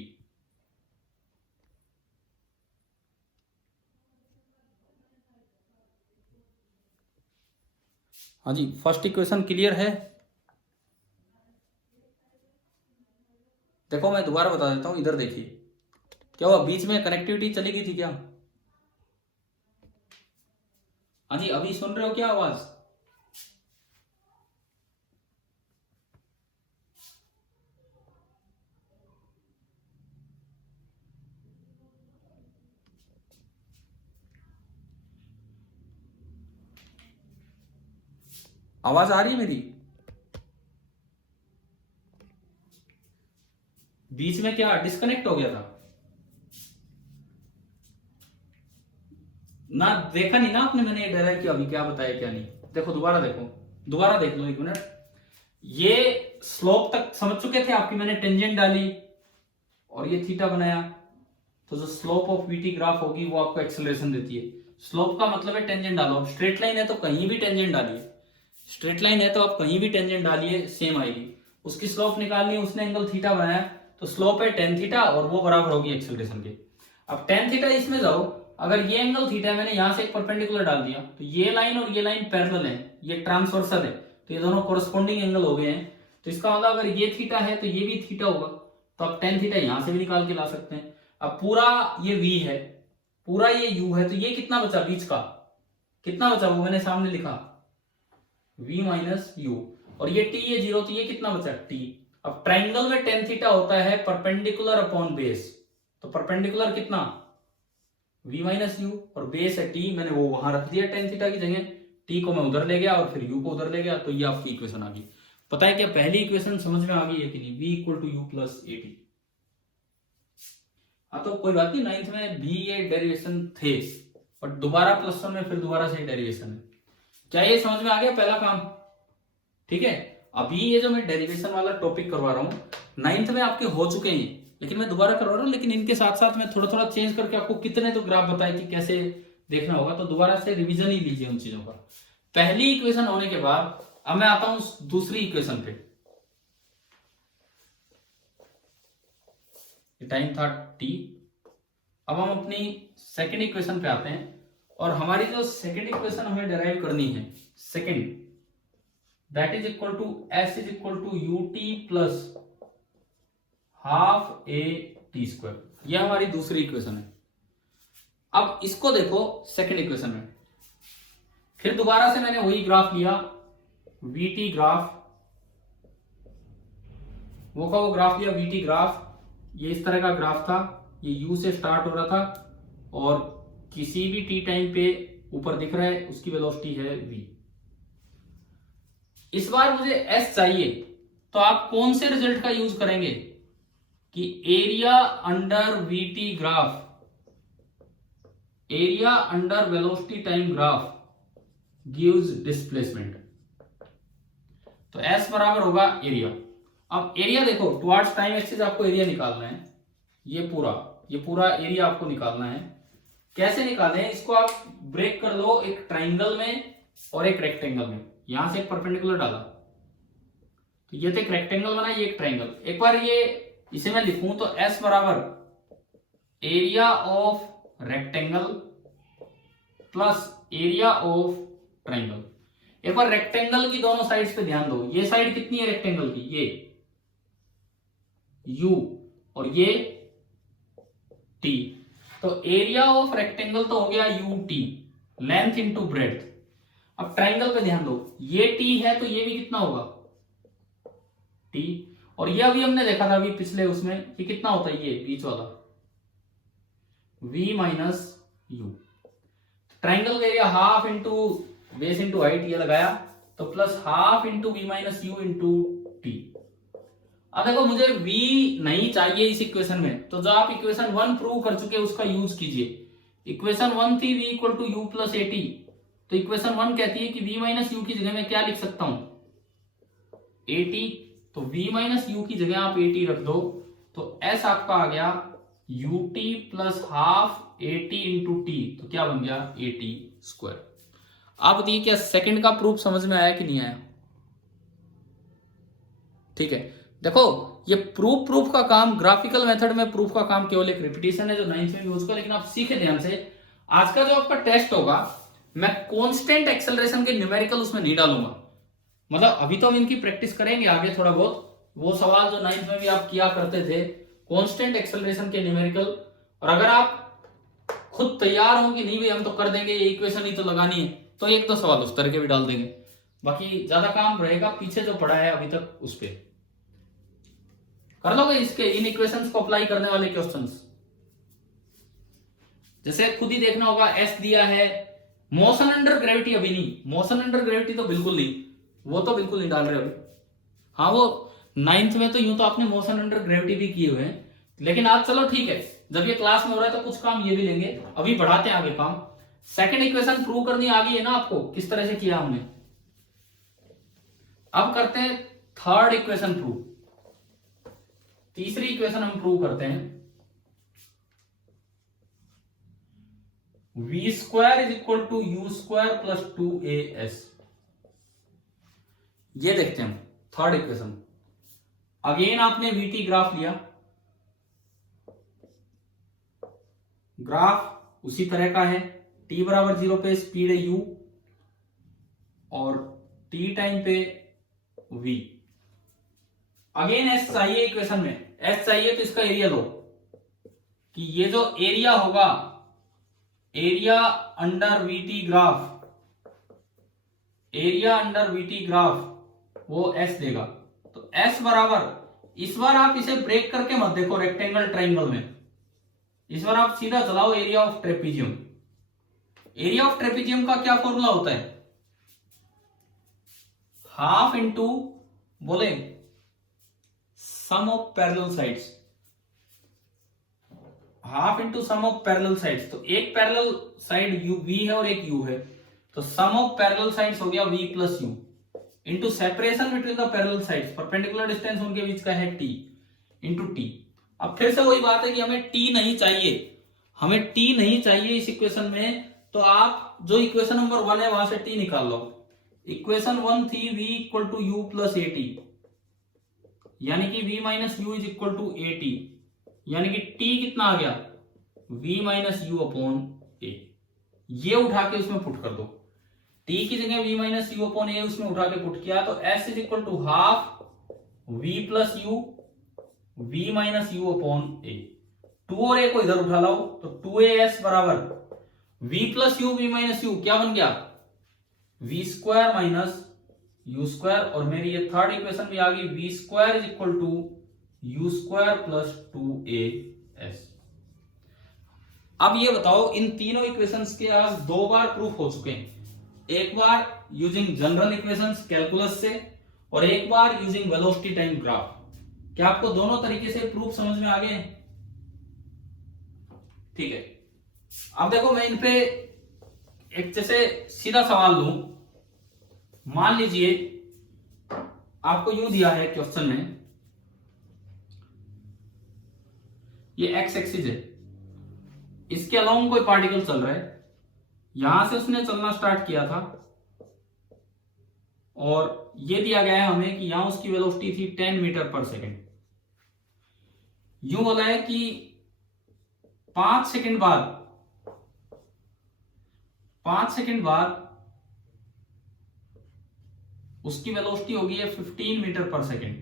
हाँ जी, फर्स्ट इक्वेशन क्लियर है? देखो मैं दोबारा बता देता हूं, इधर देखिए क्या हुआ, बीच में कनेक्टिविटी चली गई थी क्या? हाँ जी, अभी सुन रहे हो क्या आवाज? आवाज आ रही है मेरी? बीच में क्या डिस्कनेक्ट हो गया था ना? देखा नहीं ना आपने मैंने डेराइव किया अभी क्या बताया क्या नहीं? देखो दोबारा देखो, दोबारा देख लो एक मिनट। ये स्लोप तक समझ चुके थे आपकी, मैंने टेंजेंट डाली और ये थीटा बनाया। तो जो स्लोप ऑफ वीटी ग्राफ होगी वो आपको एक्सेलरेशन देती है। स्लोप का मतलब है टेंजेंट डालो। स्ट्रेट लाइन है तो कहीं भी टेंजेंट डालिए, स्ट्रेट लाइन है तो आप कहीं भी टेंजेंट डालिए सेम आएगी। उसकी स्लोप निकालनी है, उसने एंगल थीटा बनाया तो स्लोप है टेन थीटा और वो बराबर होगी एक्सेलरेशन के। अब टेन थीटा इसमें जाओ, अगर ये एंगल थीटा है, मैंने यहां से एक परपेंडिकुलर डाल दिया तो ये लाइन और ये लाइन पैरेलल है, ये ट्रांसवर्सल है तो ये दोनों कोरस्पॉन्डिंग एंगल हो गए हैं। तो इसका मतलब अगर ये थीटा है तो ये भी थीटा होगा, तो आप टेन थीटा यहां से भी निकाल के ला सकते हैं। अब पूरा ये v है, पूरा ये u है, तो ये कितना बचा बीच का? कितना बचा वो मैंने सामने लिखा v माइनस यू, और ये t ये 0 तो ये कितना बचा t। अब ट्राइंगल में टेन थीटा होता है परपेंडिकुलर अपॉन बेस, तो परपेंडिकुलर कितना v माइनस यू, और बेस है t, मैंने वो वहां रख दिया टेन थीटा की जगह, t को मैं उधर ले गया और फिर u को उधर ले गया, तो ये आपकी इक्वेशन आ गई। पता है क्या पहली इक्वेशन समझ में आ गई है कि नहीं, v equal to you plus A t. हाँ तो कोई बात नहीं, नाइन्थ में भी ये डेरिवेशन थे, बट दोबारा प्लस वन में फिर दोबारा से डेरिवेशन है। क्या ये समझ में आ गया पहला काम? ठीक है, अभी ये जो मैं डेरिवेशन वाला टॉपिक करवा रहा हूँ, नाइन्थ में आपके हो चुके हैं, लेकिन मैं दोबारा करवा रहा हूँ, लेकिन इनके साथ साथ मैं थोड़ा थोड़ा चेंज करके आपको कितने तो ग्राफ बताए कि कैसे देखना होगा, तो दोबारा से रिवीजन ही लीजिए उन चीजों का। पहली इक्वेशन होने के बाद अब मैं आता हूं दूसरी इक्वेशन पे। टाइम था t। अब हम अपनी सेकेंड इक्वेशन पे आते हैं, और हमारी जो सेकेंड इक्वेशन हमें डिराइव करनी है, second, that is equal to s is equal to U T plus half A T square. यह हमारी दूसरी इक्वेशन है। अब इसको देखो सेकेंड इक्वेशन में, फिर दोबारा से मैंने वही ग्राफ लिया, वीटी ग्राफ, वो का वो ग्राफ लिया, वीटी ग्राफ। ये इस तरह का ग्राफ था, ये यू से स्टार्ट हो रहा था, और किसी भी टी टाइम पे ऊपर दिख रहा है उसकी वेलोसिटी है v। इस बार मुझे s चाहिए, तो आप कौन से रिजल्ट का यूज करेंगे कि area under VT graph, area under velocity time graph gives displacement. तो S बराबर होगा एरिया। अब एरिया देखो, टुवर्ड्स टाइम एक्सिस आपको एरिया निकालना है, ये पूरा एरिया आपको निकालना है। कैसे निकालें, इसको आप ब्रेक कर लो एक ट्राइंगल में और एक रेक्टेंगल में। यहां से एक परपेंडिकुलर डाला, तो ये तो एक रेक्टेंगल बना, ये एक ट्राइंगल। एक बार ये इसे मैं लिखूं तो S बराबर area of rectangle plus area of triangle. एक बार रेक्टेंगल की दोनों साइड्स पे ध्यान दो, ये साइड कितनी है रेक्टेंगल की, ये u और ये t। तो एरिया ऑफ रेक्टेंगल तो हो गया u t, length into breadth. अब ट्राइंगल पे ध्यान दो, ये t है तो ये भी कितना होगा t, और ये अभी हमने देखा था अभी पिछले उसमें, ये कितना होता है, ये बीच वाला v माइनस u। ट्राइंगल का area half into base into height, ये लगाया तो plus half into v minus u into t. अब देखो मुझे v नहीं चाहिए इस इक्वेशन में, तो जो आप इक्वेशन 1 प्रूव कर चुके उसका यूज कीजिए। इक्वेशन 1 थी v equal to you plus A t, तो इक्वेशन 1 कहती है कि v माइनस यू की जगह मैं क्या लिख सकता हूं, ए टी। तो v माइनस यू की जगह आप ए टी रख दो, तो s आपका आ गया U T plus half A T into T, तो क्या बन गया ए टी स्क्वायर। आप बताइए क्या सेकंड का प्रूफ समझ में आया कि नहीं आया? ठीक है, देखो ये प्रूफ का काम, ग्राफिकल मेथड में प्रूफ का काम केवल एक रिपीटेशन है जो 9th में यूज कर, लेकिन आप सीखे ध्यान से। आज का जो आपका टेस्ट होगा, मैं कांस्टेंट एक्सेलरेशन के न्यूमेरिकल उसमें नहीं डालूंगा, मतलब अभी तो हम इनकी प्रैक्टिस करेंगे आगे थोड़ा बहुत, वो सवाल जो 9th में भी आप किया करते थे कांस्टेंट एक्सेलरेशन के न्यूमेरिकल। और अगर आप खुद तैयार हो कि नहीं भाई हम तो कर देंगे, ये इक्वेशन ही तो लगानी है, तो एक दो सवाल उस तरह के भी डाल देंगे, बाकी ज्यादा काम रहेगा पीछे जो पढ़ा है अभी तक उस पे कर लोगे। इसके इन इक्वेशंस को अप्लाई करने वाले क्वेश्चंस जैसे खुद ही देखना होगा, एस दिया है, मोशन अंडर ग्रेविटी अभी नहीं, मोशन अंडर ग्रेविटी तो बिल्कुल नहीं, वो तो बिल्कुल नहीं डाल रहे अभी। हाँ वो 9th में तो यूं तो आपने मोशन अंडर ग्रेविटी भी किए हुए हैं, लेकिन आज चलो ठीक है, जब ये क्लास में हो रहा है तो कुछ काम ये भी लेंगे, अभी बढ़ाते हैं आगे काम। सेकंड इक्वेशन प्रूव करनी आ गई है ना आपको, किस तरह से किया हमने। अब करते हैं थर्ड इक्वेशन प्रूव, तीसरी इक्वेशन हम प्रूव करते हैं। v square is equal to you square plus 2as। ये देखते हैं हम थर्ड इक्वेशन। अगेन आपने vt ग्राफ लिया, ग्राफ उसी तरह का है, t बराबर 0 पे स्पीड है u और t टाइम पे v। अगेन s चाहिए इक्वेशन में, s चाहिए तो इसका एरिया लो कि ये जो एरिया होगा, area under VT graph, area under VT graph वो s देगा। तो s बराबर, इस बार आप इसे ब्रेक करके मत देखो रेक्टेंगल ट्राइंगल में, इस बार आप सीधा चलाओ area of trapezium. Area of trapezium का क्या फॉर्मूला होता है? हाफ इंटू, बोले, sum of parallel sides, half into sum of parallel sides. तो एक पैरेलल साइड यू वी है और एक यू है, तो सम ऑफ पैरेलल साइड्स हो गया v plus u into separation between the parallel sides, perpendicular distance उनके बीच का है टी, इंटू टी। अब फिर से वही बात है कि हमें टी नहीं चाहिए, हमें टी नहीं चाहिए इस इक्वेशन में, तो आप जो इक्वेशन नंबर 1 है वहां से टी निकाल लो। इक्वेशन 1 थी v equal to you plus A t, यानी कि v minus you is equal to A t, यानी कि t कितना आ गया? v minus you upon a. ये उठा के उसमें पुट कर दो, t की जगह v minus you upon A उसमें उठा के पुट किया, तो s is equal to half v plus you v minus you upon A. 2 और a को इधर उठा लाओ, तो 2as बराबर v plus you v minus u क्या बन गया? v square minus u square, और मेरी ये थर्ड इक्वेशन भी आ गई, v square is equal to you square plus 2as। अब ये बताओ, इन तीनों इक्वेशंस के आज 2 बार प्रूफ हो चुके हैं, एक बार यूजिंग जनरल इक्वेशंस कैलकुलस से और एक बार यूजिंग वेलोसिटी टाइम ग्राफ। क्या आपको दोनों तरीके से प्रूफ समझ में आ गए? ठीक है। अब देखो, मैं इन पे एक जैसे सीधा सवाल लूं। मान लीजिए आपको यूं दिया है क्वेश्चन में, ये एक्स एक्सिस है, इसके अलोंग कोई पार्टिकल चल रहा है, यहां से उसने चलना स्टार्ट किया था और ये दिया गया है हमें कि यहां उसकी वेलोसिटी थी 10 मीटर पर सेकेंड। यूं बोला है कि 5 सेकेंड बाद उसकी वेलोसिटी होगी है 15 मीटर पर सेकेंड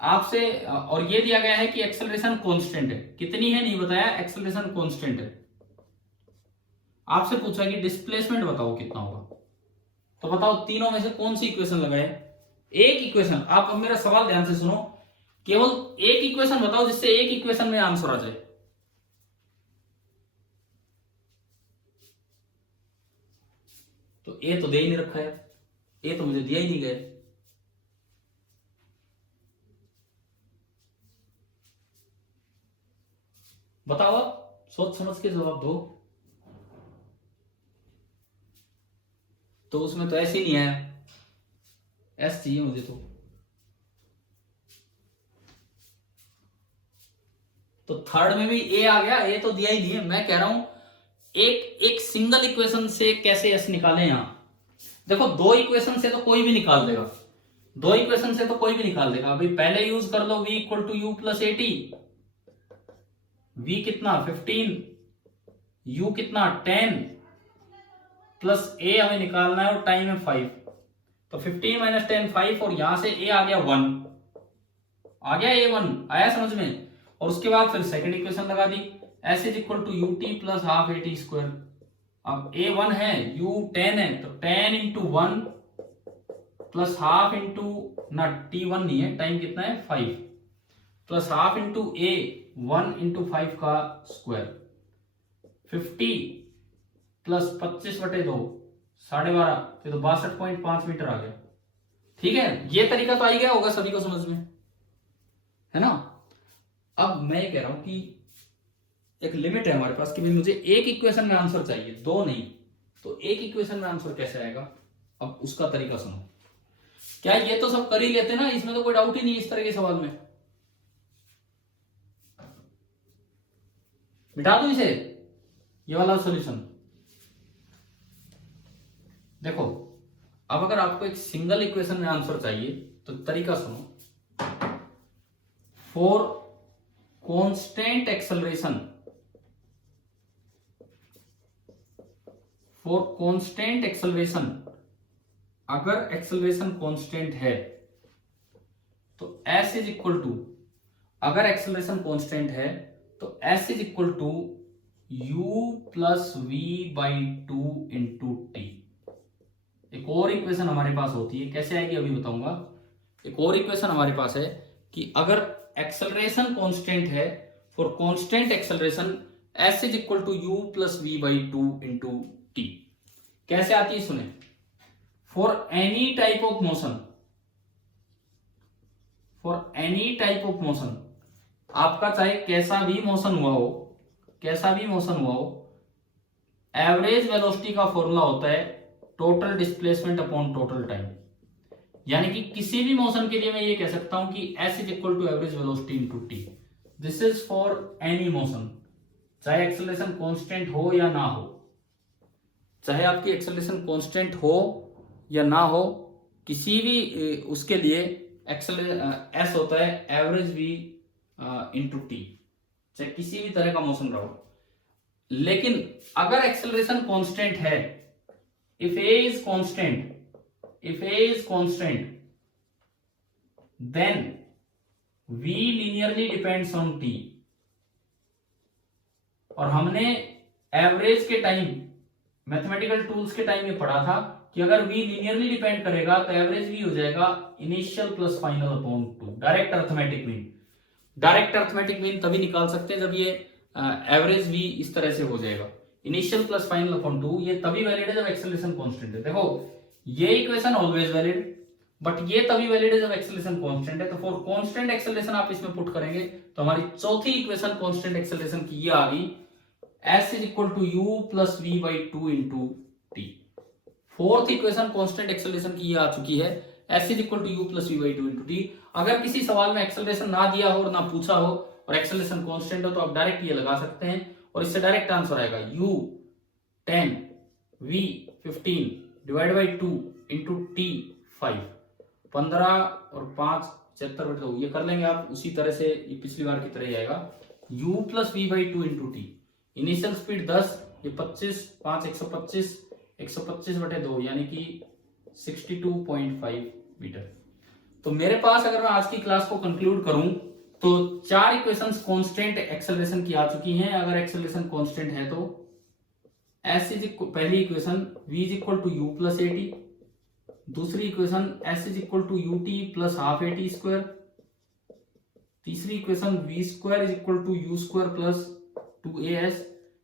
आपसे, और ये दिया गया है कि एक्सेलरेशन कांस्टेंट है, कितनी है नहीं बताया, एक्सेलरेशन कांस्टेंट है। आपसे पूछा कि डिस्प्लेसमेंट बताओ कितना होगा, तो बताओ तीनों में से कौन सी इक्वेशन लगाए? एक इक्वेशन। आप अब मेरा सवाल ध्यान से सुनो, केवल एक इक्वेशन बताओ जिससे एक इक्वेशन में आंसर आ जाए। तो ए तो दे ही नहीं रखा है, ए तो मुझे दिया ही नहीं गया। बताओ, आप सोच समझ के जवाब दो। तो उसमें तो ऐसे ही नहीं आया, एस चाहिए मुझे। तो थर्ड में भी ए आ गया, ए तो दिया ही नहीं है। मैं कह रहा हूं एक सिंगल इक्वेशन से कैसे एस निकालें। यहां देखो, 2 इक्वेशन से तो कोई भी निकाल देगा, 2 इक्वेशन से तो कोई भी निकाल देगा। अभी पहले यूज कर लो v equal to you plus A t. v कितना 15, u कितना 10 प्लस a हमें निकालना है और टाइम है 5, तो 15 माइनस 10 5, और यहां से a आ गया 1, आ गया a1, आया समझ में। और उसके बाद फिर सेकंड इक्वेशन लगा दी, s is equal to U T plus half A T square. अब a1 है, u 10 है, तो 10 इंटू 1 प्लस हाफ इंटू, ना t1 नहीं है, टाइम कितना है 5, plus half into a 1 into 5 का स्क्वायर, 50 प्लस 25/2 12.5, तो 62.5 मीटर आ गया। ठीक है, ये तरीका तो आ ही गया होगा सभी को समझ में, है ना। अब मैं ये कह रहा हूं कि एक लिमिट है हमारे पास कि भाई मुझे एक इक्वेशन में आंसर चाहिए, 2 नहीं। तो एक इक्वेशन में आंसर कैसे आएगा, अब उसका तरीका सुनो। क्या ये तो सब कर ही लेते ना, इसमें तो कोई डाउट ही नहीं इस तरह के सवाल में। मिटा दो इसे, ये वाला सॉल्यूशन। देखो, अब अगर आपको एक सिंगल इक्वेशन में आंसर चाहिए तो तरीका सुनो। For constant acceleration, for constant acceleration, अगर एक्सेलरेशन कांस्टेंट है तो s इज इक्वल टू, अगर एक्सेलरेशन कांस्टेंट है तो s is equal to u plus we by 2 into t. एक और इक्वेशन हमारे पास होती है, कैसे आएगी अभी बताऊंगा। एक और इक्वेशन हमारे पास है कि अगर एक्सेलरेशन कांस्टेंट है, for constant acceleration s is equal to you plus we by two into t. कैसे आती है सुने, for any type of motion, for any type of motion, आपका चाहे कैसा भी मोशन हुआ हो, कैसा भी मोशन हुआ हो, एवरेज वेलोसिटी का फॉर्मूला होता है total displacement upon total time. यानी कि किसी भी मोशन के लिए मैं ये कह सकता हूं कि s is equal to average velocity into t. This is for any motion, चाहे एक्सेलरेशन कांस्टेंट हो या ना हो, चाहे आपकी एक्सेलरेशन कांस्टेंट हो या ना हो, किसी भी उसके लिए s होता है एवरेज v इंटू टी, चाहे किसी भी तरह का मोशन रहो। लेकिन अगर एक्सेलरेशन कांस्टेंट है, if a is constant, if a is constant then v linearly depends on t। और हमने एवरेज के टाइम मैथमेटिकल टूल्स के टाइम में पढ़ा था कि अगर v linearly डिपेंड करेगा तो एवरेज v हो जाएगा initial plus final upon two. Direct arithmetic mean, direct arithmetic mean तभी निकाल सकते हैं जब ये एवरेज v इस तरह से हो जाएगा, initial plus final upon two. ये तभी वैलिड है जब एक्सेलरेशन कांस्टेंट है। देखो ये इक्वेशन ऑलवेज वैलिड, बट ये तभी वैलिड है जब एक्सेलरेशन कांस्टेंट है। तो फॉर कांस्टेंट एक्सेलरेशन आप इसमें पुट करेंगे तो हमारी चौथी इक्वेशन कांस्टेंट एक्सेलरेशन की ये आ गई, s is equal to you plus we by two into t. Fourth equation constant acceleration की ये आ चुकी है, s is equal to you plus we by two into t. अगर किसी सवाल में एक्सेलरेशन ना दिया हो और ना पूछा हो और एक्सेलरेशन कांस्टेंट हो तो आप डायरेक्ट ये लगा सकते हैं और इससे डायरेक्ट आंसर आएगा u 10 v 15 divide by two into T 5। 15 और 5 75/2 ये कर लेंगे आप उसी तरह से, ये पिछली बार की तरह ही आएगा। u plus we by two into t, initial speed 10, ये 25, 5 125, 125/2 यानी कि 62.5 मीटर। तो मेरे पास अगर मैं आज की क्लास को कंक्लूड करूं तो 4 इक्वेशंस कांस्टेंट एक्सेलरेशन की आ चुकी हैं। अगर एक्सेलरेशन कांस्टेंट है तो s इज इक्वल, पहली equation v is equal to you plus A T, दूसरी equation s is equal to U T plus half A T square, तीसरी equation v square is equal to you square plus 2as,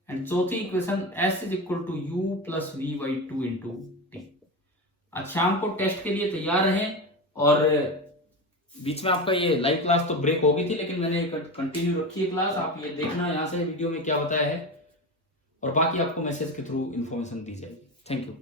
and चौथी equation s is equal to you plus we by two into T. आज शाम को टेस्ट के लिए तैयार रहें, और बीच में आपका ये लाइव क्लास तो ब्रेक हो गई थी लेकिन मैंने कंटिन्यू रखी है क्लास। आप ये देखना यहाँ से वीडियो में क्या बताया है और बाकी आपको मैसेज के थ्रू इन्फॉर्मेशन दी जाएगी। Thank you.